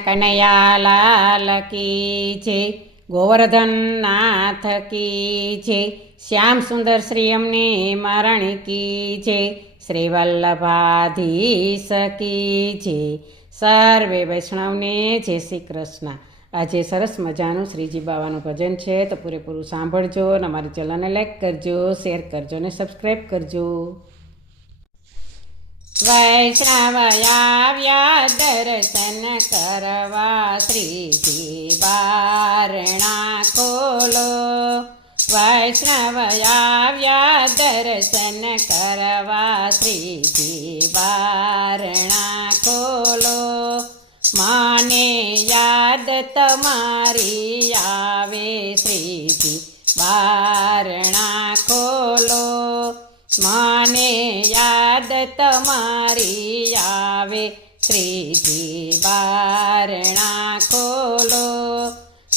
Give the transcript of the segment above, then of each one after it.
કનૈયા લાલ કી જય, ગોવર્ધન નાથ કી જય, શ્યામ સુંદર શ્રી અમને મરણ કી જય, શ્રી વલ્લભાધીશ કી જય. સર્વે વૈષ્ણવને જય શ્રી કૃષ્ણ. આજે સરસ મજાનું શ્રીજી બાવાનું ભજન છે, તો પૂરેપૂરું સાંભળજો અને અમારી ચેનલને લાઈક કરજો, શેર કરજો અને સબસ્ક્રાઈબ કરજો. વૈષ્ણવ આવ્યા દર્શન કરવા, શ્રીજી બારણા ખોલો. વૈષ્ણવ આવ્યા દર્શન કરવા, શ્રીજી બારણા ખોલો. માને યાદ તમારી આવે, શ્રીજી બારણા ખોલો. માને યાદ તમારી આવે, શ્રીજી બારણા ખોલો.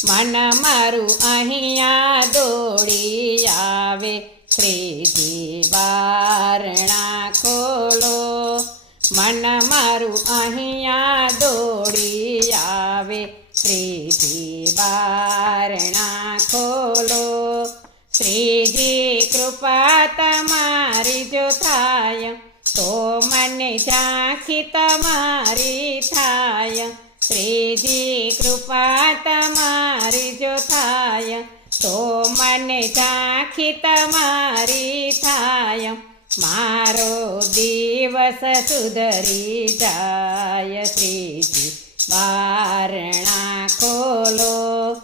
મન મારું અહીંયા દોડી આવે, શ્રીજી બારણા ખોલો. મન મારું અહીંયા દોડી આવે, શ્રીજી બારણા ખોલો. શ્રીજી કૃપા તમારી જો થાય, તો મને ઝાંખી તમારી થાય. શ્રીજી કૃપા તમારી જો થાય, તો મને ઝાંખી તમારી થાય. મારો દિવસ સુધરી જાય, શ્રીજી બારણા ખોલો.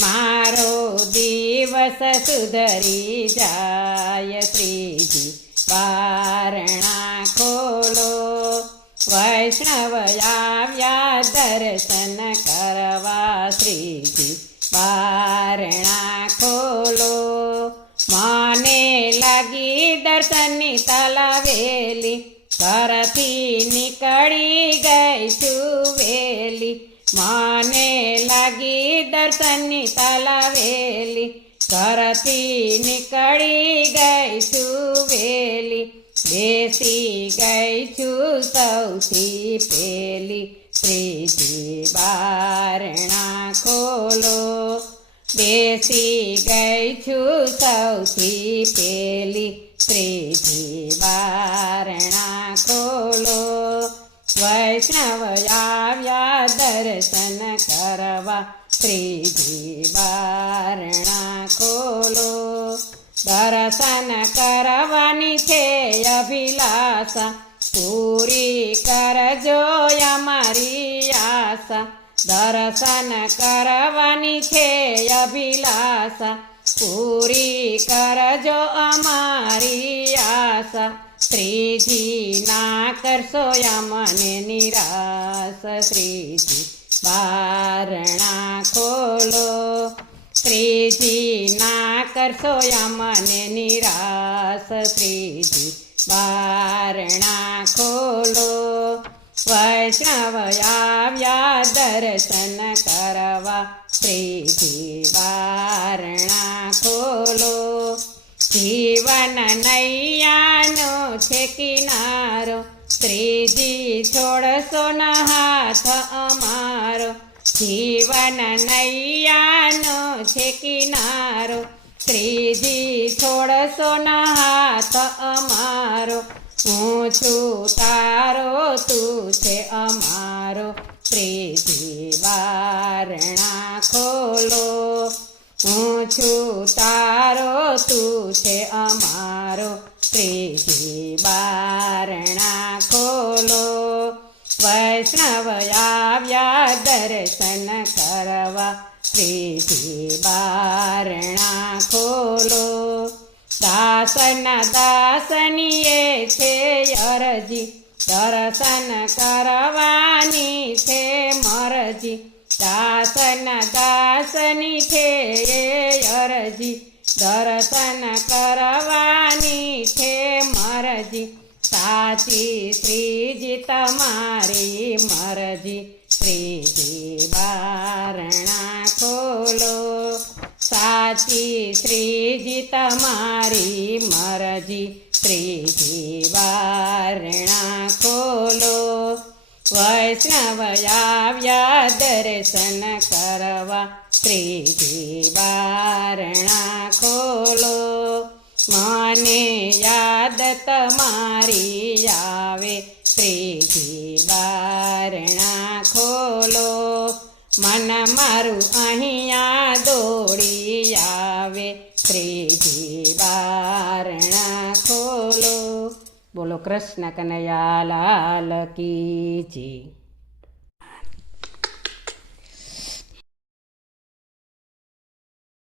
મારો દિવસ સુધરી જાય, શ્રીજી બારણા ખોલો. વૈષ્ણવ આવ્યા દર્શન કરવા, શ્રીજી બારણા ખોલો. મને લાગી દર્શનની તલાવેલી, ઘરથી નીકળી ગઈ છું વેલી. મને લાગી દર્શનની તલાવેલી, ઘરથી નીકળી ગઈ છું વેલી. બેસી ગઈ છું સૌથી પેલી, શ્રીજી બારણા ખોલો. બેસી ગઈ છું સૌથી પેલી, શ્રીજી બારણા ખોલો. વૈષ્ણવ આવ્યા દર્શન કરવા, શ્રીજી બારણા ખોલો. દર્શન કરવાની છે અભિલાષા, પૂરી કરજો અમારી આશા. દર્શન કરવાની છે અભિલાષા, પૂરી કરજો અમારી આશા. શ્રીજી ના કરશો અમને નિરાશ, શ્રીજી બારણા ખોલો. શ્રીજી ના કરશો અમને નિરાશ, શ્રીજી બારણા ખોલો. વૈષ્ણવ આવ્યા દર્શન કરવા, શ્રીજી બારણા ખોલો. જીવન નૈયાનો છે કિનારો, શ્રીજી છોડશો ન હાથ અમારો. જીવન નૈયાનો છે કિનારો, શ્રીજી છોડશો ન હાથ અમારો. હું છું તારો, તું છે અમારો, શ્રીજી બારણા ખોલો. હું છું તારો, તું છે અમારો, શ્રીજી બારણા ખોલો. વૈષ્ણવ આવ્યા દર્શન કરવા, શ્રીજી બારણા ખોલો. દાસના દાસનીએ છે અરજી, દર્શન કરવાની છે મરજી. દાસના દાસની છે અરજી, દર્શન કરવાની છે મરજી. સાચી શ્રીજી તમારી મરજી, શ્રીજી બારણા ખોલો. સાચી શ્રીજી તમારી મરજી, શ્રીજી બારણા ખોલો. વૈષ્ણવ આવ્યા દર્શન કરવા ત્રીજી બારણા ખોલો મને યાદ તમારી આવે ત્રીજી બારણા ખોલો મન મારું અહીંયા દોડી આવે ત્રીજી બારણા ખોલો. બોલો કૃષ્ણ કનૈયા લાલ કી જય.